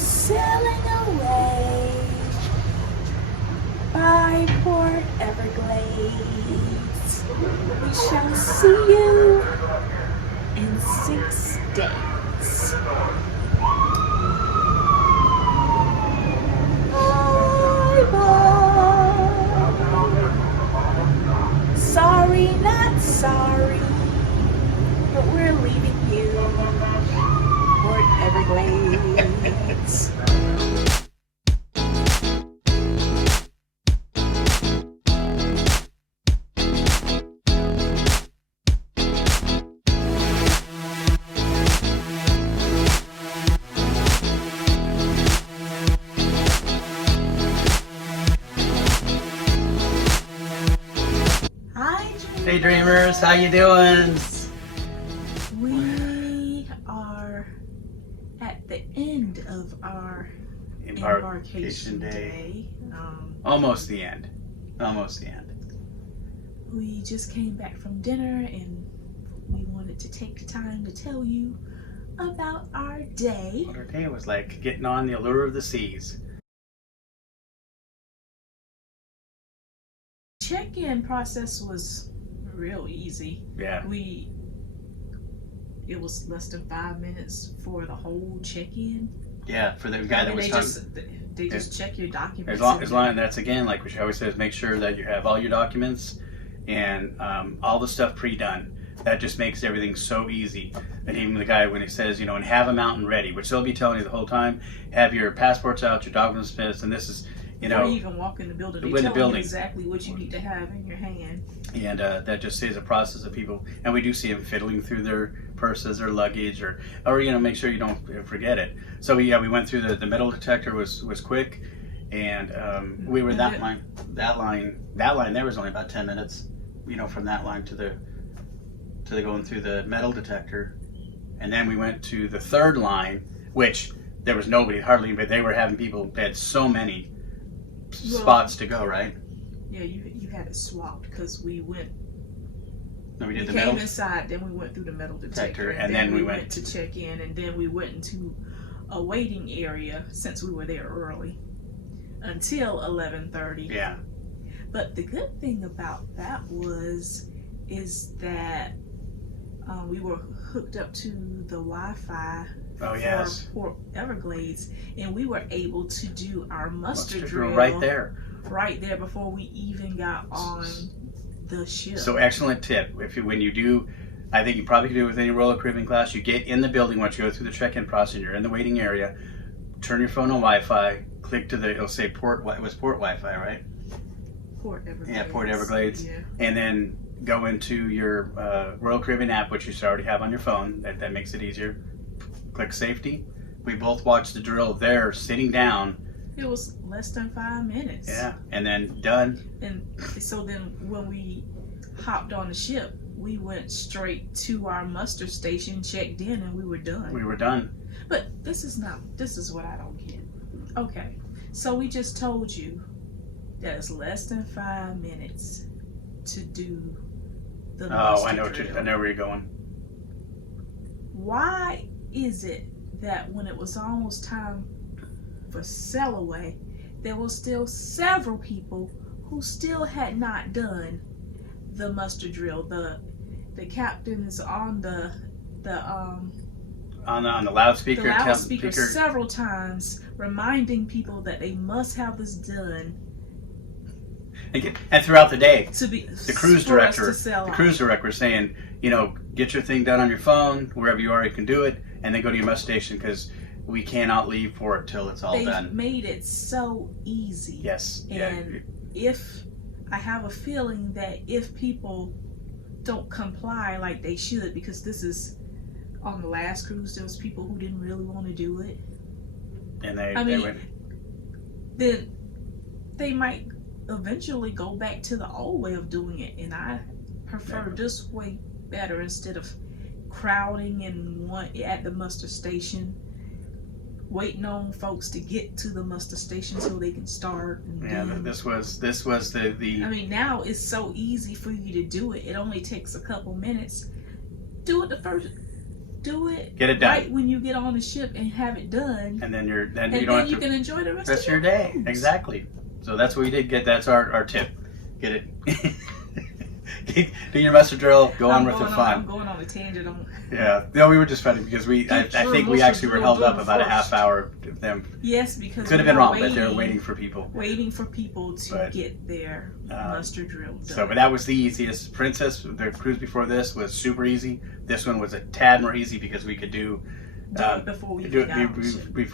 sailing away by Port Everglades. We shall see you in 6 days. Bye bye. Sorry, not sorry, but we're leaving you, Port Everglades. Hey dreamers, how you doing? We are at the end of our embarkation day. Almost the end. Almost the end. We just came back from dinner and we wanted to take the time to tell you about our day. What our day was like, getting on the Allure of the Seas. Check-in process was real easy. Yeah. It was less than 5 minutes for the whole check-in. Yeah, for the guy that was they just check your documents. As long that's again, like she always says, make sure that you have all your documents and all the stuff pre-done. That just makes everything so easy. And even the guy, when he says, and have them out and ready, which they'll be telling you the whole time, have your passports out, your documents finished, and this is, before you even walk in the building, they tell you exactly what you need to have in your hand. And that just saves a process of people. And we do see them fiddling through their purses or luggage, or make sure you don't forget it. So we went through the metal detector was quick, and we were that line there was only about 10 minutes, from that line to the going through the metal detector. And then we went to the third line, which there was nobody, hardly anybody. They were having people, they had so many spots to go, right? Yeah, you had it swapped because we went. No, we did the came metal inside, then we went through the metal detector, and then we went to check in, and then we went into a waiting area since we were there early until 11:30. Yeah. But the good thing about that is that we were hooked up to the Wi-Fi. Oh, yes. For Port Everglades, and we were able to do our muster drill right there before we even got on the ship. So excellent tip. When you do, I think you probably could do it with any Royal Caribbean class. You get in the building once you go through the check-in process, and you're in the waiting area. Turn your phone on Wi-Fi. Click to it'll say port. It was port Wi-Fi, right? Port Everglades. Yeah, Port Everglades. Yeah. And then go into your Royal Caribbean app, which you should already have on your phone. That makes it easier. Click safety. We both watched the drill there, sitting down. It was less than 5 minutes. Yeah, and then done. And so then when we hopped on the ship, we went straight to our muster station, checked in, and we were done. We were done. But this is what I don't get. Okay, so we just told you that it's less than 5 minutes to do the muster drill. I know where you're going. Why is it that when it was almost time for sail away, there were still several people who still had not done the muster drill? The captain is on the loudspeaker several times, reminding people that they must have this done. And throughout the day, The cruise director was saying, get your thing done on your phone, wherever you are, you can do it, and then go to your muster station because we cannot leave for it till it's all done. They made it so easy. Yes. And I have a feeling that if people don't comply like they should, because this is on the last cruise, there was people who didn't really want to do it. And then they might eventually go back to the old way of doing it, and I prefer this way better instead of crowding at the muster station, waiting on folks to get to the muster station so they can start. This was the. I mean, now it's so easy for you to do it. It only takes a couple minutes. Do it the do it. Get it done. Right when you get on the ship and have it done. And then you don't then have you to can enjoy the rest of your day. cruise. Exactly. So that's what we did. That's our tip. Get it. Do your muster drill. Go on with the fun. I'm going on a tangent. Yeah. No, we were just funny because I think we actually were held up about a half hour of them. Yes, because could have been wrong, but they were waiting for people. Waiting for people to get their muster drill done. So, but that was the easiest. Princess, the cruise before this was super easy. This one was a tad more easy because we could do it before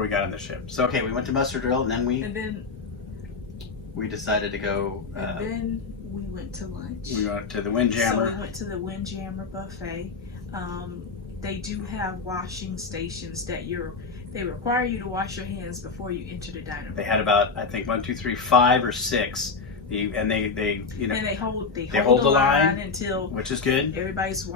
we got on the ship. So, okay, we went to muster drill, and then we decided to go. And then we went to lunch. We went to the Windjammer. So we went to the Windjammer buffet. They do have washing stations that they require you to wash your hands before you enter the dining room. They had about, I think, 1, 2, 3, 5 or 6. And they hold the line until, which is good. Everybody's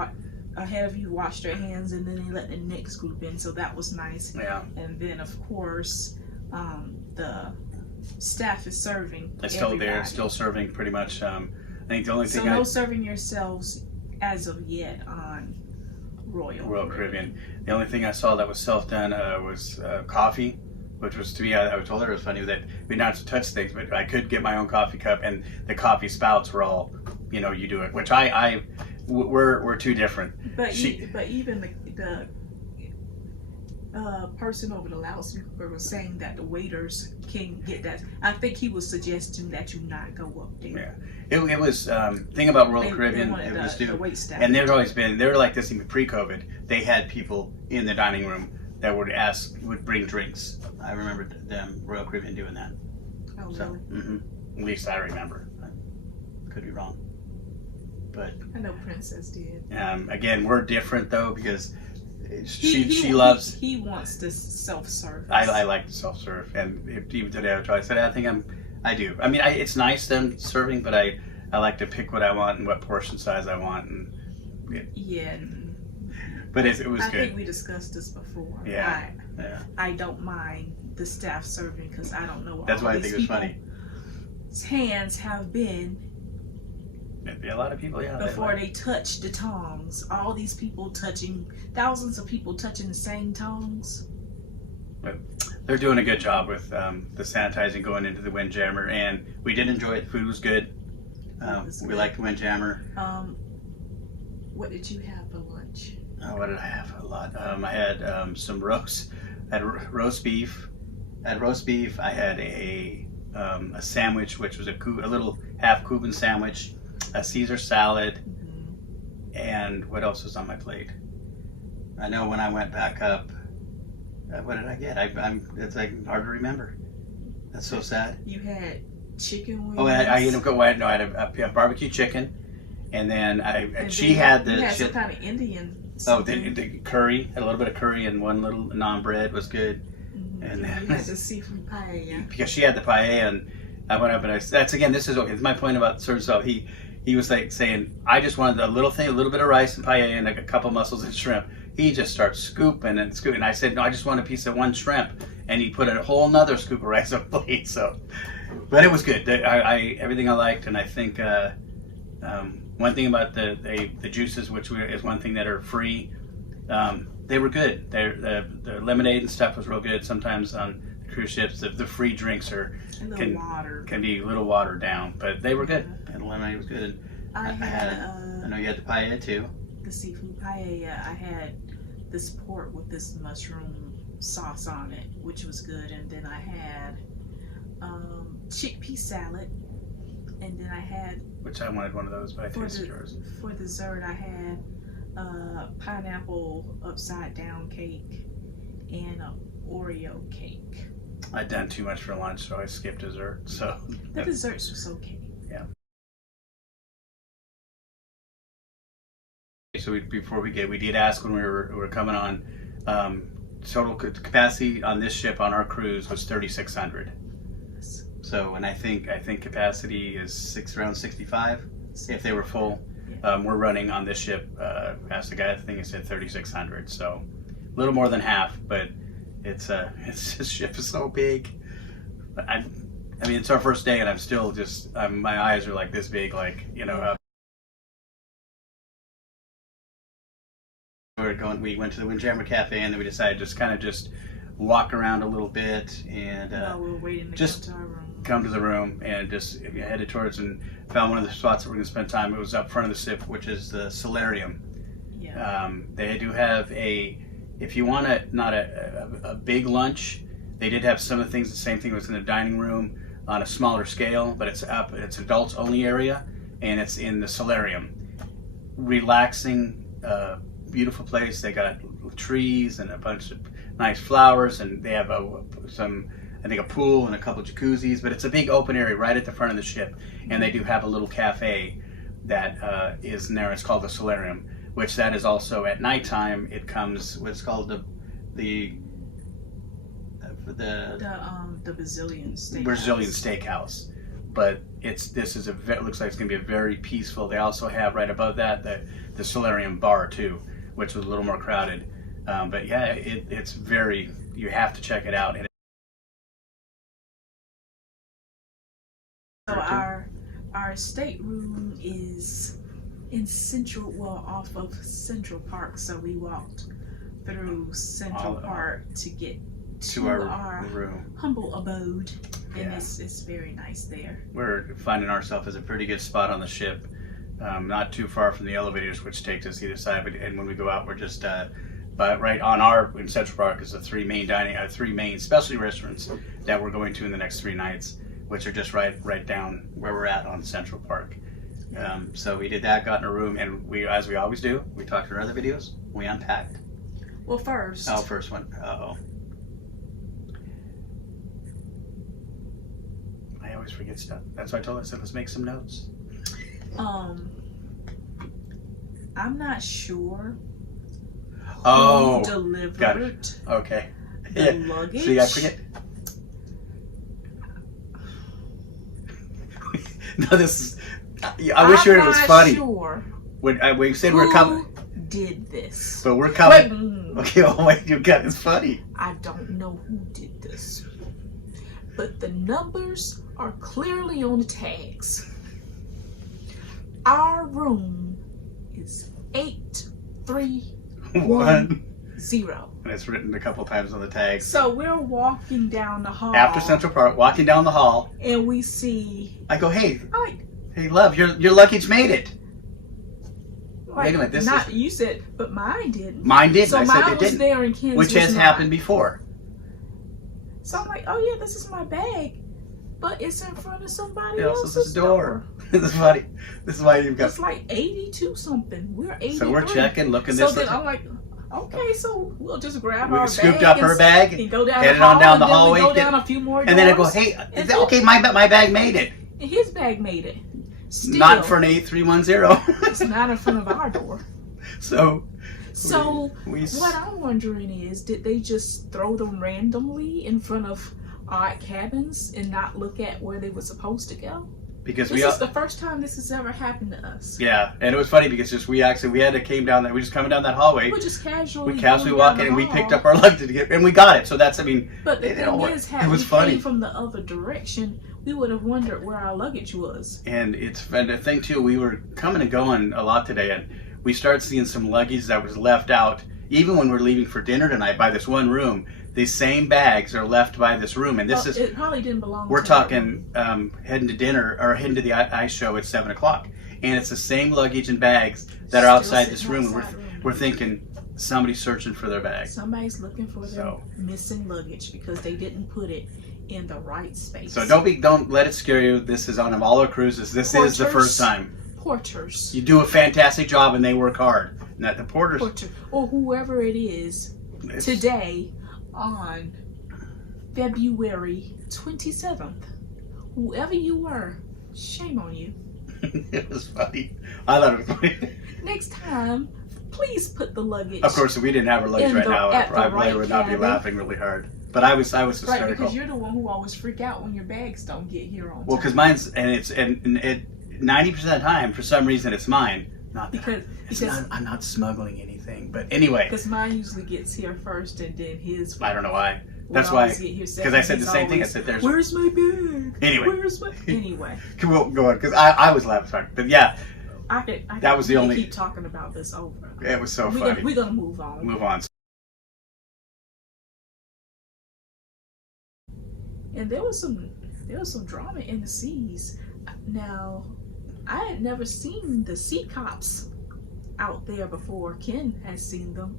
ahead of you washed their hands, and then they let the next group in. So that was nice. Yeah. And then of course, the staff is serving. They're still there, still serving pretty much. I think the only thing. So no serving yourselves as of yet on Royal Caribbean. The only thing I saw that was self-done was coffee, which was, to me, I told her it was funny that we not to touch things, but I could get my own coffee cup, and the coffee spouts were all, you do it, which we're too different. But even the person over the loudspeaker was saying that the waiters can get that. I think he was suggesting that you not go up there. Yeah, it was thing about Royal Caribbean. It was the wait staff. And there's always been, they were like this even pre-COVID. They had people in the dining room that would bring drinks. I remember them Royal Caribbean doing that. Oh, so, really? At least I remember. I could be wrong, but I know Princess did. Again, we're different though because. She loves. He wants the self-service. I like the self-serve, and even today I said I think I do. I mean, it's nice them serving, but I like to pick what I want and what portion size I want, and yeah. But it was good. I think we discussed this before. Yeah. I don't mind the staff serving because I don't know. That's why I think it was funny. Hands have been. A lot of people, yeah. Before they touch the tongs, all these people touching, thousands of people touching the same tongs. But they're doing a good job with the sanitizing going into the Windjammer, and we did enjoy it. The food was good. We liked the Windjammer. What did you have for lunch? What did I have? A lot. I had some roast. I had roast beef. I had a sandwich, which was a little half Cuban sandwich. A Caesar salad, and what else was on my plate? I know when I went back up, what did I get? It's like hard to remember. That's so sad. You had chicken wings. Oh, I had a barbecue chicken, and then she had the some kind of Indian. Oh, the curry. Had a little bit of curry, and one little naan bread was good. And then you had the seafood paella. Because she had the paella, and I went up and that's again. This is okay. It's my point about certain stuff. He was like saying, I just wanted a little bit of rice and paella and like a couple mussels and shrimp. He just starts scooping and scooping. I said, no, I just want a piece of one shrimp. And he put a whole nother scoop of rice on the plate. So, but it was good. Everything I liked. And I think one thing about the juices, which is one thing that are free, they were good. The lemonade and stuff was real good. Sometimes on cruise ships, the free drinks can be a little watered down, but they were good. And the lemonade was good. And I know you had the paella too. The seafood paella. I had this pork with this mushroom sauce on it, which was good. And then I had chickpea salad. And then I had, which I wanted one of those, but I tasted yours. For dessert, I had pineapple upside down cake and an Oreo cake. I'd done too much for lunch, so I skipped dessert. So the desserts was okay. Yeah. So we did ask when we were coming on. Total capacity on this ship on our cruise was 3,600. Yes. So, and I think capacity is around 65 if they were full. Yeah. We're running on this ship. Asked the guy, I think he said 3,600. So a little more than half, but. It's this ship is so big. I mean, it's our first day, and I'm still just my eyes are like this big, like We went to the Windjammer Cafe, and then we decided just kind of just walk around a little bit and While we were waiting to just come to our room. come to the room and just headed towards and found one of the spots that we're going to spend time. It was up front of the SIP, which is the solarium. Yeah. They do have if you want not a big lunch, they did have some of the things. The same thing was in the dining room on a smaller scale, but it's adults only area, and it's in the solarium. Relaxing, beautiful place. They got trees and a bunch of nice flowers, and they have I think a pool and a couple jacuzzis, but it's a big open area right at the front of the ship. And they do have a little cafe that is in there. It's called the Solarium, which that is also at nighttime. It comes what's called the Brazilian steakhouse. Brazilian steakhouse. But it looks like it's gonna be a very peaceful. They also have right above that the Solarium bar too, which was a little more crowded. But yeah, it's very. You have to check it out. So our stateroom is in off of Central Park. So we walked through Central Park to get to our room. humble abode, and Yeah. it's very nice there. We're finding ourselves as a pretty good spot on the ship, not too far from the elevators, which takes us either side. And when we go out, we're just but right on in Central Park is the three main specialty restaurants that we're going to in the next 3 nights, which are just right down where we're at on Central Park. So we did that, got in a room, and as we always do, we talked in our other videos, we unpacked. Well, first. Oh, first one. Uh-oh. I always forget stuff. That's why I told her, I said, let's make some notes. I'm not sure Oh, who delivered got it. Okay. the luggage. See, I forget. No, this is. I wish it was funny. Sure When we said who we're coming, did this? but we're coming. Okay, oh wait, you got it's funny. I don't know who did this, but the numbers are clearly on the tags. Our room is 8310. And it's written a couple times on the tag. So we're walking down the hall. After Central Park, walking down the hall, and we see. I go, hey, Like, hey, love, your luggage made it. Wait a minute, this not is... you said, but mine didn't. Mine didn't. So I said mine it was didn't. there and Ken's Which was has not. happened before. So I'm like, oh yeah, this is my bag, but it's in front of somebody else's else's door. This is funny. This is why you've got. It's like 82 something. We're 83. So we're checking, looking. So this. then I'm like, okay, so we'll just grab We our scooped bag up her bag, and go down headed the hall, on down the and then hallway, we go down a few more doors, and then I go, hey, and okay, my bag made it. And his bag made it. Still, Not in front of 8310. It's not in front of our door. So what I'm wondering is, did they just throw them randomly in front of odd cabins and not look at where they were supposed to go? Because this is the first time this has ever happened to us. Yeah, and it was funny because we came down that, we just coming down that hallway. We just casually walk in and we picked up our luggage and we got it. So that's, but the thing is, had we came from the other direction, we would have wondered where our luggage was. And the thing too, we were coming and going a lot today, and we started seeing some luggage that was left out. Even when we're leaving for dinner tonight by this one room, these same bags are left by this room, and it probably didn't belong. We're talking heading to dinner or heading to the ice show at 7:00, and it's the same luggage and bags that are outside this room. And we're thinking somebody's searching for their bag. Somebody's looking for their missing luggage because they didn't put it in the right space. So don't let it scare you. This is on all our cruises. This is the first time. Porters. You do a fantastic job and they work hard. Not the porters. Or whoever it is today on February 27th. Whoever you were, shame on you. It was funny. I thought it was funny. Next time, please put the luggage. Of course, if we didn't have our luggage right now, I probably would not be laughing really hard. But I was hysterical. Right, because you're the one who always freak out when your bags don't get here on time. Well, because mine's, and it 90% of the time, for some reason, it's mine. I'm not smuggling anything. But anyway. Because mine usually gets here first and then his. I don't know why. That's why. Because I said the same thing. I said, where's my bag? Anyway. Anyway. We'll go on, because I was laughing. But yeah, That was the only. Keep talking about this over. It was so funny. We're gonna move on. Move on. And there was some drama in the seas. Now, I had never seen the sea cops out there before. Ken has seen them,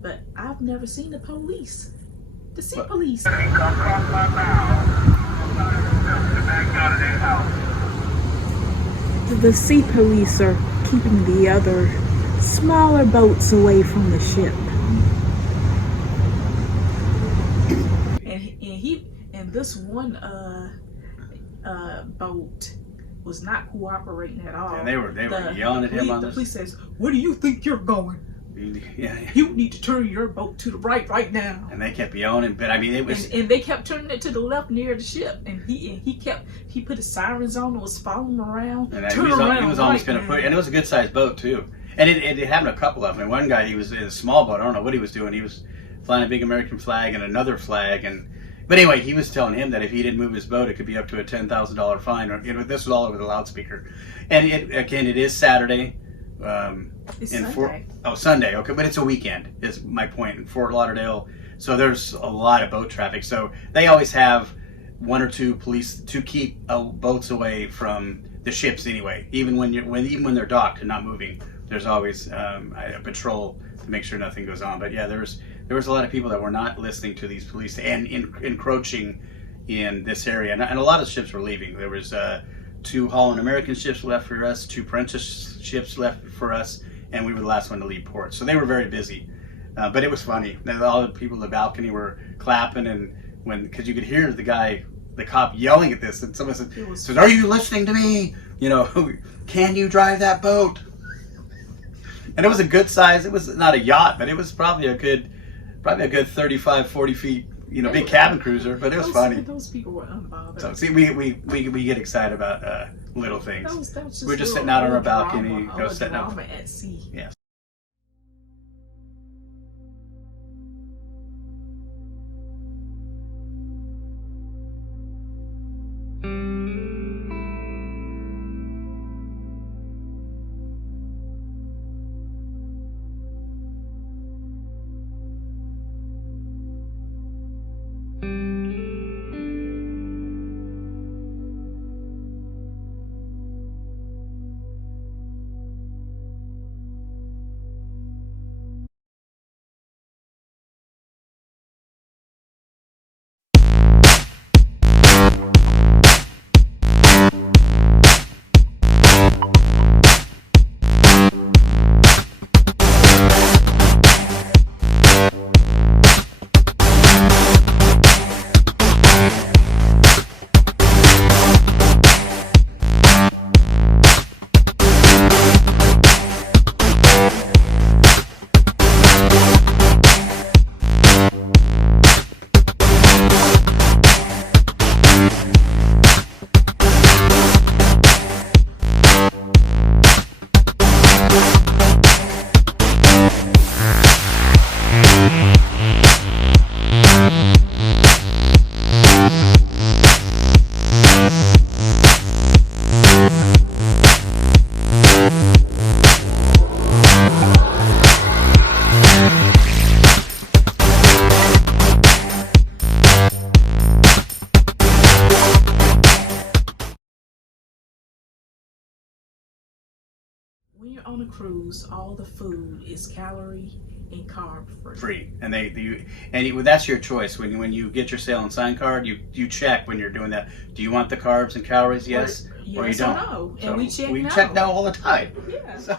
but I've never seen the police. The sea police. The sea police are keeping the other smaller boats away from the ship. And this one boat was not cooperating at all. And they were yelling at him on this. The police says, "Where do you think you're going? Yeah. You need to turn your boat to the right now." And they kept yelling, but I mean, it was. And they kept turning it to the left near the ship, and he put his sirens on and was following them around. And he was almost going to put, and it was a good sized boat too. And it happened a couple of them. And one guy, he was in a small boat. I don't know what he was doing. He was flying a big American flag and another flag, but anyway, he was telling him that if he didn't move his boat, it could be up to a $10,000 fine. This was all over the loudspeaker. And it is Saturday. It's Sunday. Sunday. Okay, but it's a weekend. Is my point in Fort Lauderdale. So there's a lot of boat traffic. So they always have one or two police to keep boats away from the ships anyway. Even when they're docked and not moving, there's always a patrol to make sure nothing goes on. But yeah, there was a lot of people that were not listening to these police and encroaching in this area, and a lot of ships were leaving. There was 2 Holland American ships left for us, 2 French ships left for us, and we were the last one to leave port. So they were very busy, but it was funny. All the people in the balcony were clapping, and because you could hear the cop yelling at this, and someone said, "Are you listening to me? Can you drive that boat?" And it was a good size. It was not a yacht, but it was probably a good 35, 40 feet, big cabin cruiser, but it was funny. Those people were unbothered. So see, we get excited about little things. That was just we're just sitting out on our balcony, setting up. Drama at sea. Yes. When you're on a cruise, all the food is calorie and carb free. And that's your choice. When you get your sail and sign card, you check when you're doing that. Do you want the carbs and calories? Yes, or you don't. No. So and we check no all the time. Yeah. So,